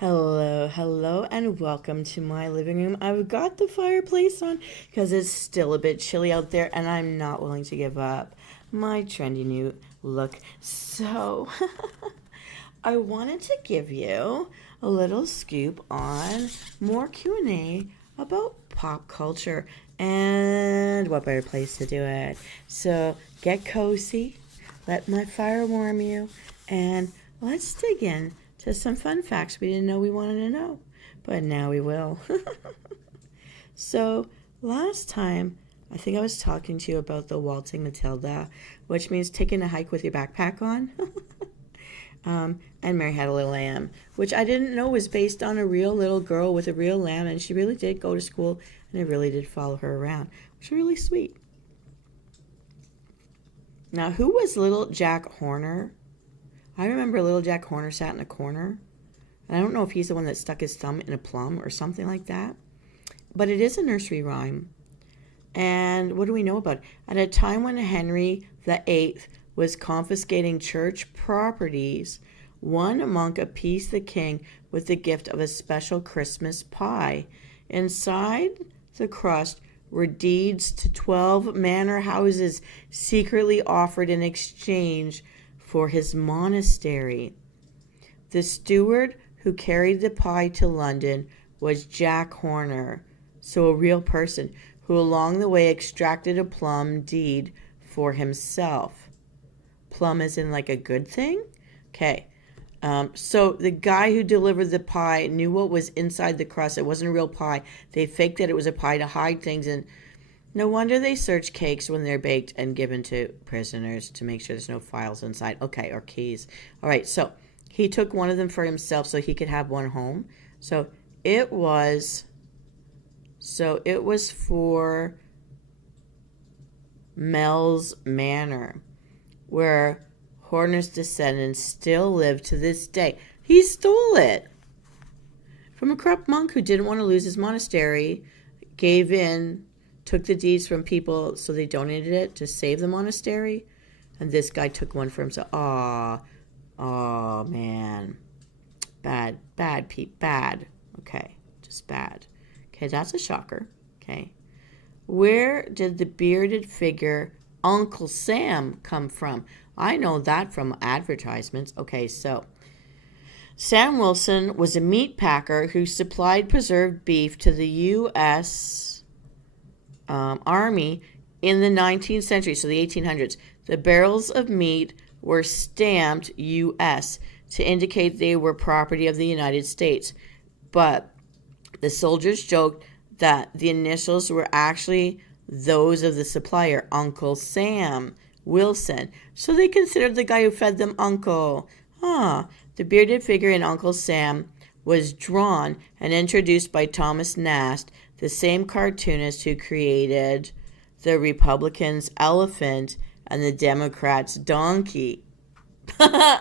Hello, and welcome to my living room. I've got the fireplace on because it's still a bit chilly out there, and I'm not willing to give up my trendy new look. So, I wanted to give you a little scoop on more Q&A about pop culture, and what better place to do it. So, get cozy, let my fire warm you, and let's dig in to some fun facts we didn't know we wanted to know, but now we will. So, last time, I think I was talking to you about the waltzing Matilda, which means taking a hike with your backpack on. And Mary Had a Little Lamb, which I didn't know was based on a real little girl with a real lamb, and she really did go to school, and I really did follow her around, which was really sweet. Now, who was little Jack Horner? I remember little Jack Horner sat in a corner. And I don't know if he's the one that stuck his thumb in a plum or something like that. But it is a nursery rhyme. And what do we know about it? At a time when Henry VIII was confiscating church properties, one monk appeased the king with the gift of a special Christmas pie. Inside the crust were deeds to 12 manor houses secretly offered in exchange for his monastery. The steward who carried the pie to London was Jack Horner, so a real person who along the way extracted a plum deed for himself. Plum as in like a good thing? Okay. So the guy who delivered the pie knew what was inside the crust. It wasn't a real pie. They faked that it was a pie to hide things, and no wonder they search cakes when they're baked and given to prisoners to make sure there's no files inside. Okay, or keys. All right, so he took one of them for himself so he could have one home. So it was for Mel's Manor, where Horner's descendants still live to this day. He stole it from a corrupt monk who didn't want to lose his monastery, gave in, took the deeds from people, so they donated it to save the monastery, and this guy took one for himself. Aw, man. Bad, Pete, bad. Okay, just bad. Okay, that's a shocker. Okay. Where did the bearded figure Uncle Sam come from? I know that from advertisements. Okay, so Sam Wilson was a meat packer who supplied preserved beef to the U.S. Army in the 19th century, so the 1800s. The barrels of meat were stamped U.S. to indicate they were property of the United States. But the soldiers joked that the initials were actually those of the supplier, Uncle Sam Wilson. So they considered the guy who fed them Uncle. The bearded figure in Uncle Sam was drawn and introduced by Thomas Nast, the same cartoonist who created the Republicans' elephant and the Democrats' donkey. Okay,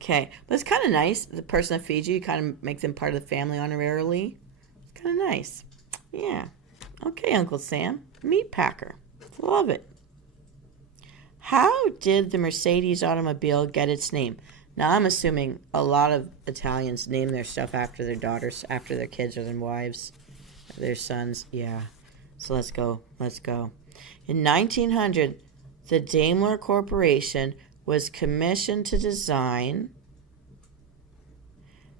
but it's kind of nice. The person that feeds you kind of make them part of the family honorarily. It's kind of nice. Yeah. Okay, Uncle Sam, meat packer. Love it. How did the Mercedes automobile get its name? Now, I'm assuming a lot of Italians name their stuff after their daughters, after their kids or their wives, their sons. Yeah. So let's go. In 1900, the Daimler Corporation was commissioned to design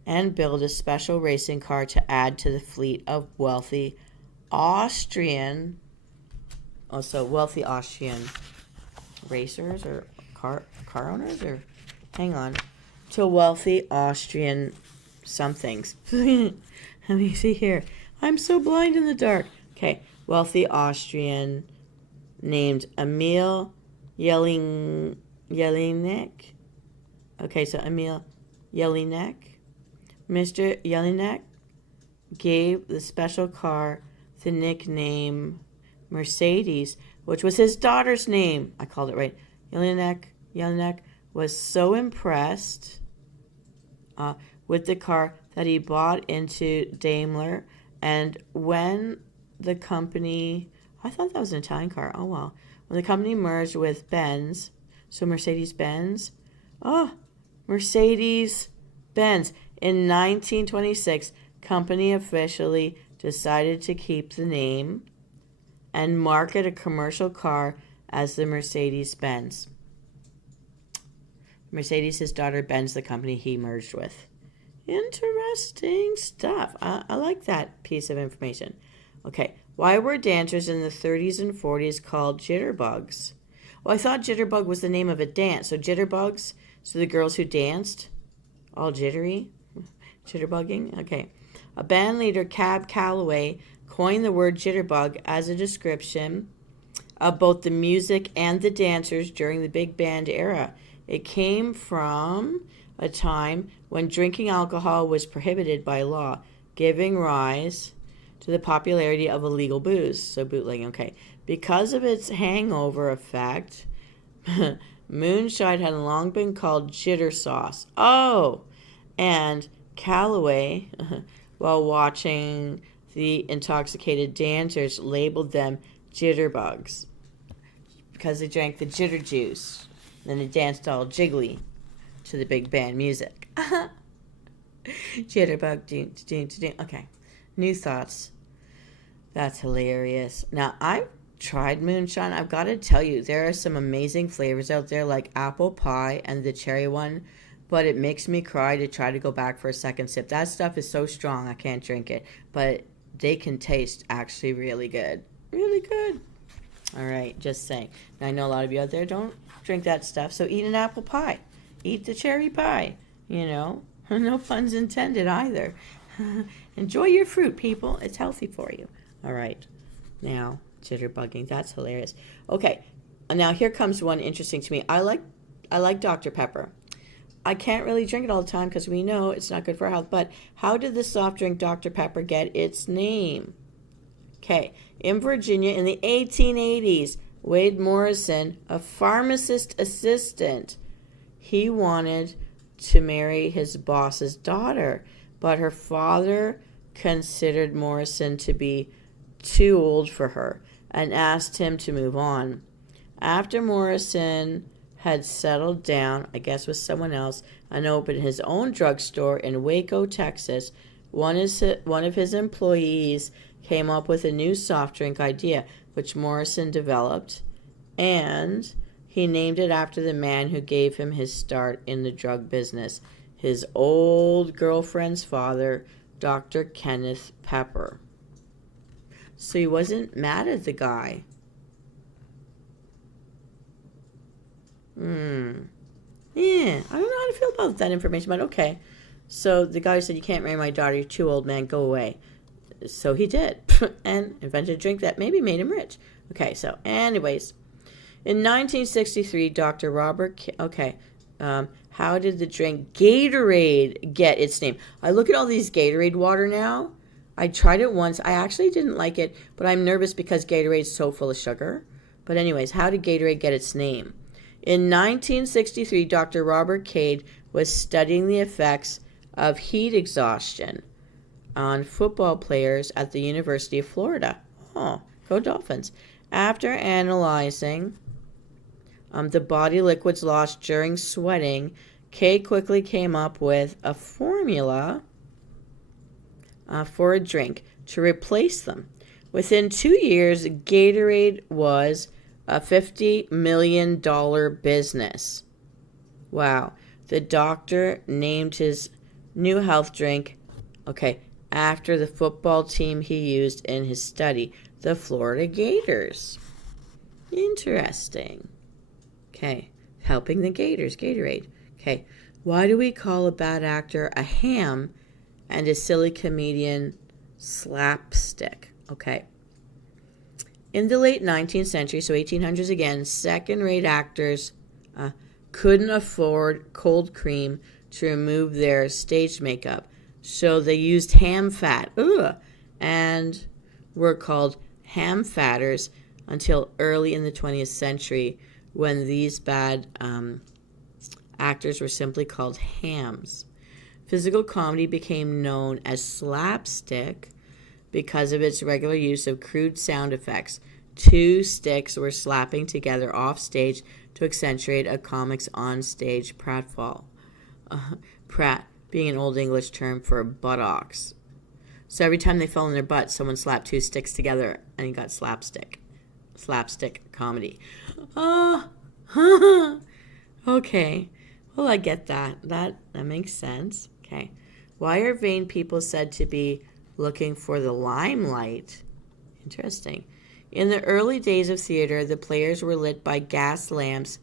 and build a special racing car to add to the fleet of wealthy Austrian racers or car owners, or hang on, to wealthy Austrian somethings. Let me see here. I'm so blind in the dark. Okay, wealthy Austrian named Emil Jelinek. Okay, so Emil Jelinek. Mr. Jelinek gave the special car the nickname Mercedes, which was his daughter's name. I called it right. Jelinek was so impressed with the car that he bought into Daimler, and when the company, I thought that was an Italian car, oh wow, when the company merged with Benz, so Mercedes-Benz, Mercedes-Benz, In 1926, company officially decided to keep the name and market a commercial car as the Mercedes-Benz. Mercedes, his daughter, Benz, the company he merged with. Interesting stuff. I like that piece of information. Okay, why were dancers in the 30s and 40s called jitterbugs? Well, I thought jitterbug was the name of a dance. So jitterbugs, so the girls who danced, all jittery, jitterbugging. Okay. A band leader, Cab Calloway, coined the word jitterbug as a description of both the music and the dancers during the big band era. It came from a time when drinking alcohol was prohibited by law, giving rise to the popularity of illegal booze, so bootlegging. Okay. Because of its hangover effect, moonshine had long been called jitter sauce. Oh, and Calloway, while watching the intoxicated dancers, labeled them jitterbugs because they drank the jitter juice. Then they danced all jiggly to the big band music. Jitterbug. Okay. New thoughts. That's hilarious. Now, I've tried moonshine. I've got to tell you, there are some amazing flavors out there like apple pie and the cherry one, but it makes me cry to try to go back for a second sip. That stuff is so strong, I can't drink it, but they can taste actually really good. Really good. All right, just saying. Now, I know a lot of you out there don't drink that stuff, so eat an apple pie. Eat the cherry pie, you know. No puns intended either. Enjoy your fruit, people. It's healthy for you. All right. Now, jitterbugging. That's hilarious. Okay. Now, here comes one interesting to me. I like Dr. Pepper. I can't really drink it all the time because we know it's not good for our health. But how did the soft drink Dr. Pepper get its name? Okay. In Virginia in the 1880s, Wade Morrison, a pharmacist assistant, he wanted to marry his boss's daughter, but her father considered Morrison to be too old for her and asked him to move on. After Morrison had settled down, I guess with someone else, and opened his own drugstore in Waco, Texas, one of his employees came up with a new soft drink idea, which Morrison developed, and he named it after the man who gave him his start in the drug business, his old girlfriend's father, Dr. Kenneth Pepper. So he wasn't mad at the guy. Yeah, I don't know how to feel about that information, but okay. So the guy said, you can't marry my daughter, you're too old, man, go away. So he did, and invented a drink that maybe made him rich. Okay, so anyways, in 1963, Dr. Robert, how did the drink Gatorade get its name? I look at all these Gatorade water now. I tried it once. I actually didn't like it, but I'm nervous because Gatorade's so full of sugar. But anyways, how did Gatorade get its name? In 1963, Dr. Robert Cade was studying the effects of heat exhaustion on football players at the University of Florida. Oh, go Dolphins. After analyzing the body liquids lost during sweating, Cade quickly came up with a formula for a drink to replace them. Within 2 years, Gatorade was a $50 million business. Wow. The doctor named his new health drink, after the football team he used in his study, the Florida Gators. Interesting. Okay. Helping the Gators, Gatorade. Okay. Why do we call a bad actor a ham and a silly comedian slapstick? Okay. In the late 19th century, so 1800s again, second-rate actors couldn't afford cold cream to remove their stage makeup, so they used ham fat, and were called ham fatters until early in the 20th century, when these bad actors were simply called hams. Physical comedy became known as slapstick because of its regular use of crude sound effects. Two sticks were slapping together off stage to accentuate a comic's on-stage pratfall. being an Old English term for buttocks. So every time they fell on their butt, someone slapped two sticks together and you got slapstick. Slapstick comedy. Oh, okay. Well, I get that. That makes sense. Okay. Why are vain people said to be looking for the limelight? Interesting. In the early days of theater, the players were lit by gas lamps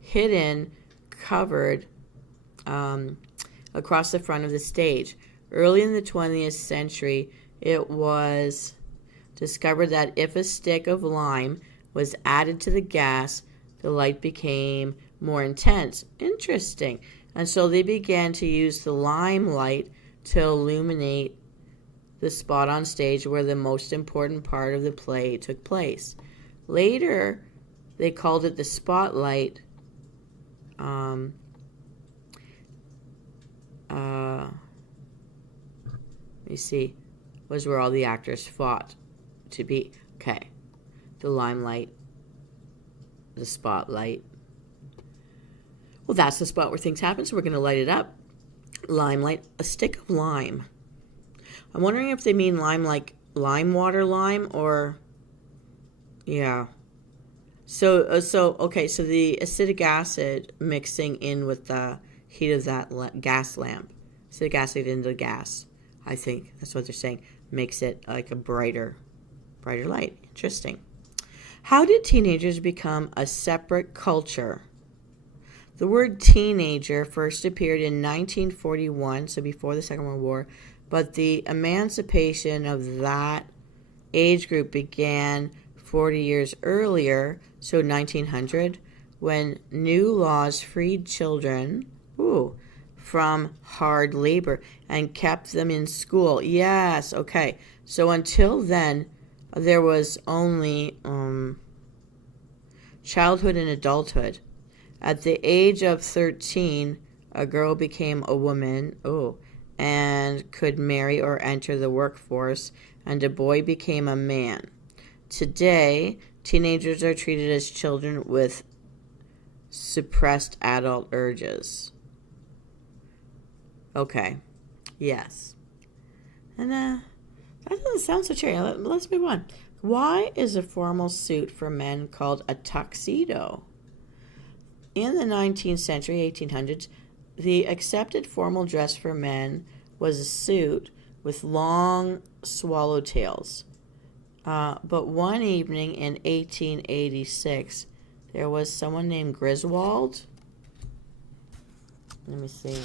hidden, covered across the front of the stage. Early in the 20th century, it was discovered that if a stick of lime was added to the gas, the light became more intense. Interesting. And so they began to use the limelight to illuminate the spot on stage where the most important part of the play took place. Later, they called it the spotlight. Let me see, was where all the actors fought to be. Okay, the limelight, the spotlight. Well, that's the spot where things happen, so we're going to light it up. Limelight, a stick of lime. I'm wondering if they mean lime like lime water lime or, yeah. So the acetic acid mixing in with the heat of that gas lamp, acetic acid into the gas, I think that's what they're saying, makes it like a brighter light. Interesting. How did teenagers become a separate culture? The word teenager first appeared in 1941, so before the Second World War, but the emancipation of that age group began 40 years earlier, so 1900, when new laws freed children from hard labor and kept them in school. Yes, okay. So until then, there was only childhood and adulthood. At the age of 13, a girl became a woman, and could marry or enter the workforce, and a boy became a man. Today, teenagers are treated as children with suppressed adult urges. Okay, yes. And that doesn't sound so cheery. Let's move on. Why is a formal suit for men called a tuxedo? In the 19th century, 1800s, the accepted formal dress for men was a suit with long swallowtails. But one evening in 1886, there was someone named Griswold. Let me see.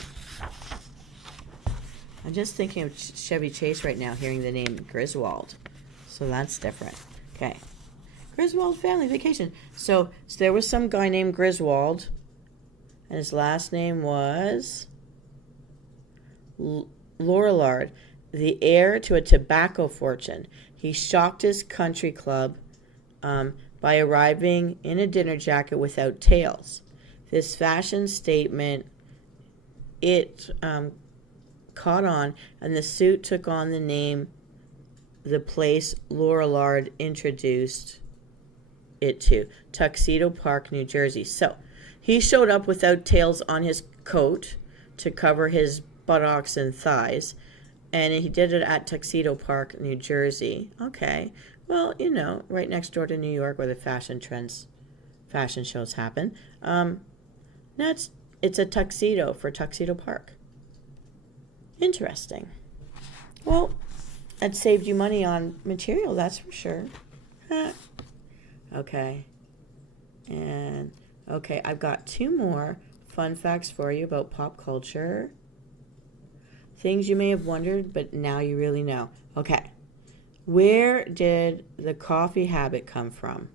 I'm just thinking of Chevy Chase right now, hearing the name Griswold. So that's different. Okay. Griswold Family Vacation. So there was some guy named Griswold, and his last name was Lorillard, the heir to a tobacco fortune. He shocked his country club by arriving in a dinner jacket without tails. This fashion statement, it caught on, and the suit took on the name the place Lorillard introduced it to, Tuxedo Park, New Jersey. So he showed up without tails on his coat to cover his buttocks and thighs, and he did it at Tuxedo Park, New Jersey. Okay, well, right next door to New York, where the fashion shows happen. It's a tuxedo for Tuxedo Park. Interesting. Well, that saved you money on material, that's for sure. Okay. And, okay, I've got two more fun facts for you about pop culture. Things you may have wondered, but now you really know. Okay. Where did the coffee habit come from?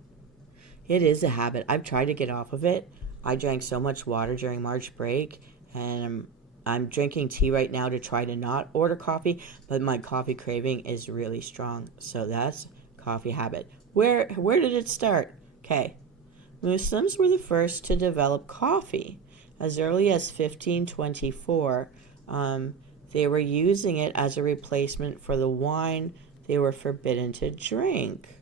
It is a habit. I've tried to get off of it. I drank so much water during March break, and I'm drinking tea right now to try to not order coffee, but my coffee craving is really strong. So that's coffee habit. Where did it start? Okay. Muslims were the first to develop coffee. As early as 1524, they were using it as a replacement for the wine they were forbidden to drink.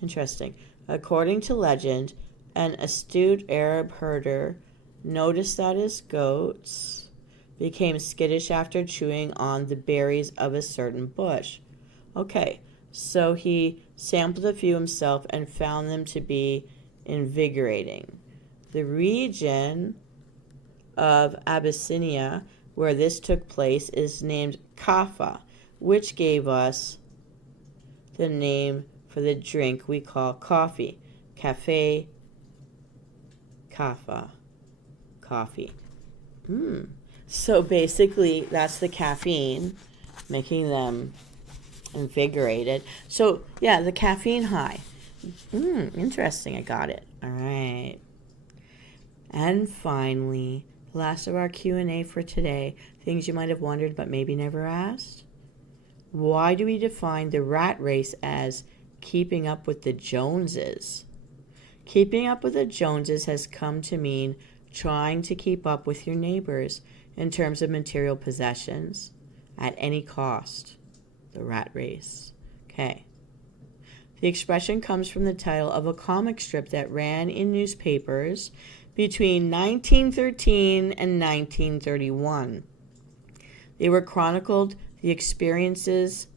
Interesting. According to legend, an astute Arab herder noticed that his goats became skittish after chewing on the berries of a certain bush. Okay, so he sampled a few himself and found them to be invigorating. The region of Abyssinia where this took place is named Kaffa, which gave us the name for the drink we call coffee. Cafe Kaffa. Coffee. So basically, that's the caffeine making them invigorated. So, yeah, the caffeine high. Interesting. I got it. All right. And finally, the last of our Q&A for today, things you might have wondered but maybe never asked. Why do we define the rat race as keeping up with the Joneses? Keeping up with the Joneses has come to mean trying to keep up with your neighbors in terms of material possessions at any cost. The rat race. Okay. The expression comes from the title of a comic strip that ran in newspapers between 1913 and 1931. They were chronicled the experiences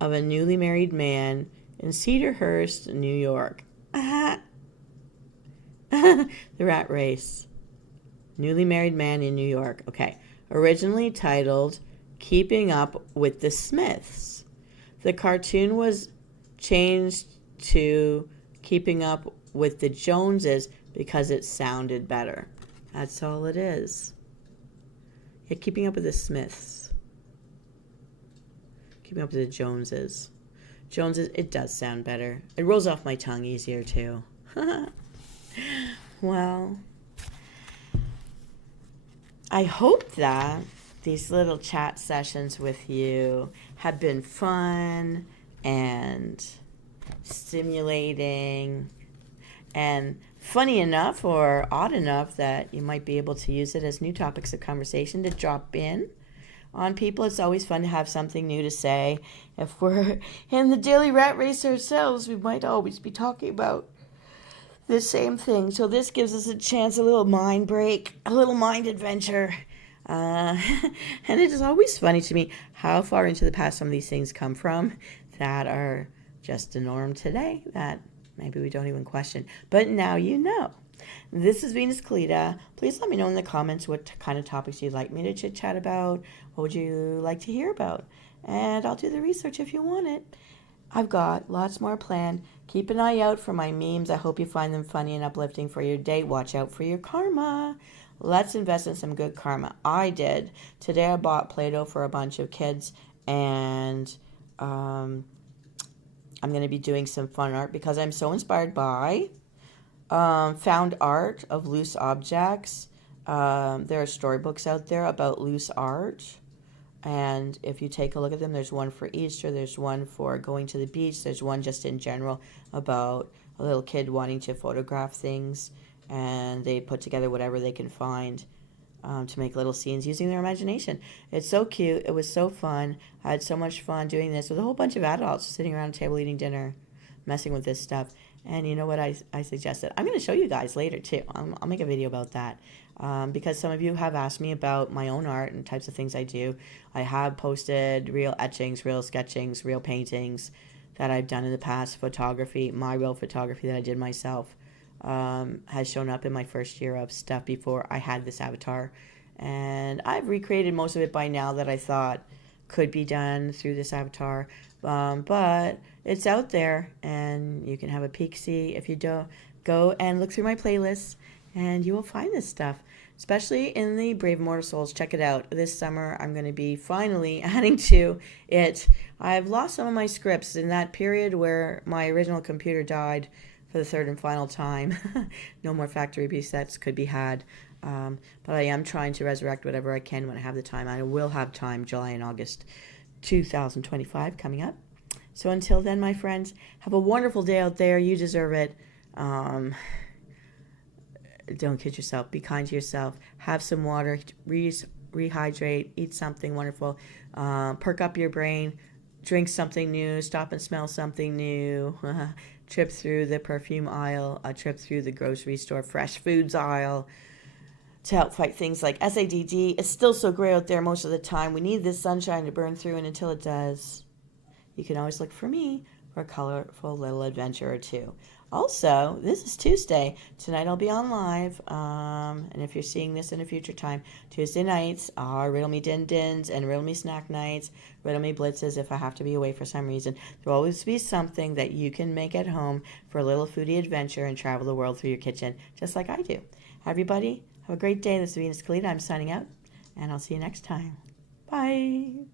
of a newly married man in Cedarhurst, New York. The rat race. Newly married man in New York. Okay. Originally titled Keeping Up with the Smiths. The cartoon was changed to Keeping Up with the Joneses because it sounded better. That's all it is. Yeah, Keeping Up with the Smiths. Keeping Up with the Joneses. Joneses, it does sound better. It rolls off my tongue easier too. Well, I hope that these little chat sessions with you have been fun and stimulating and funny enough or odd enough that you might be able to use it as new topics of conversation to drop in on people. It's always fun to have something new to say. If we're in the daily rat race ourselves, we might always be talking about the same thing. So this gives us a chance, a little mind break, a little mind adventure. And it is always funny to me how far into the past some of these things come from that are just the norm today that maybe we don't even question. But now you know. This is Venus Callida. Please let me know in the comments what kind of topics you'd like me to chit chat about. What would you like to hear about? And I'll do the research if you want it. I've got lots more planned. Keep an eye out for my memes. I hope you find them funny and uplifting for your day. Watch out for your karma. Let's invest in some good karma. I did. Today I bought Play-Doh for a bunch of kids, and I'm going to be doing some fun art because I'm so inspired by found art of loose objects. There are storybooks out there about loose art. And if you take a look at them, there's one for Easter, there's one for going to the beach, there's one just in general about a little kid wanting to photograph things, and they put together whatever they can find to make little scenes using their imagination. It's so cute. It was so fun. I had so much fun doing this with a whole bunch of adults sitting around a table eating dinner, messing with this stuff. And you know what I suggested? I'm going to show you guys later, too. I'll make a video about that. Because some of you have asked me about my own art and types of things I do. I have posted real etchings, real sketchings, real paintings that I've done in the past. Photography, my real photography that I did myself has shown up in my first year of stuff before I had this avatar. And I've recreated most of it by now that I thought could be done through this avatar. But it's out there, and you can have a peek-see. If you don't, go and look through my playlists, and you will find this stuff, especially in the Brave Immortal Souls. Check it out. This summer, I'm going to be finally adding to it. I've lost some of my scripts in that period where my original computer died for the third and final time. No more factory resets could be had. But I am trying to resurrect whatever I can when I have the time. I will have time, July and August 2025 coming up. So until then, my friends, have a wonderful day out there. You deserve it. Don't kid yourself. Be kind to yourself. Have some water. Rehydrate. Eat something wonderful. Perk up your brain. Drink something new. Stop and smell something new. Trip through the perfume aisle. A trip through the grocery store fresh foods aisle. to help fight things like SADD. It's still so gray out there most of the time. We need this sunshine to burn through, and until it does, you can always look for me for a colorful little adventure or two. Also, this is Tuesday. Tonight I'll be on live. And if you're seeing this in a future time, Tuesday nights are Riddle Me Din Dins and Riddle Me Snack Nights, Riddle Me Blitzes if I have to be away for some reason. There will always be something that you can make at home for a little foodie adventure and travel the world through your kitchen, just like I do. Everybody, have a great day. This is Venus Callida. I'm signing out, and I'll see you next time. Bye.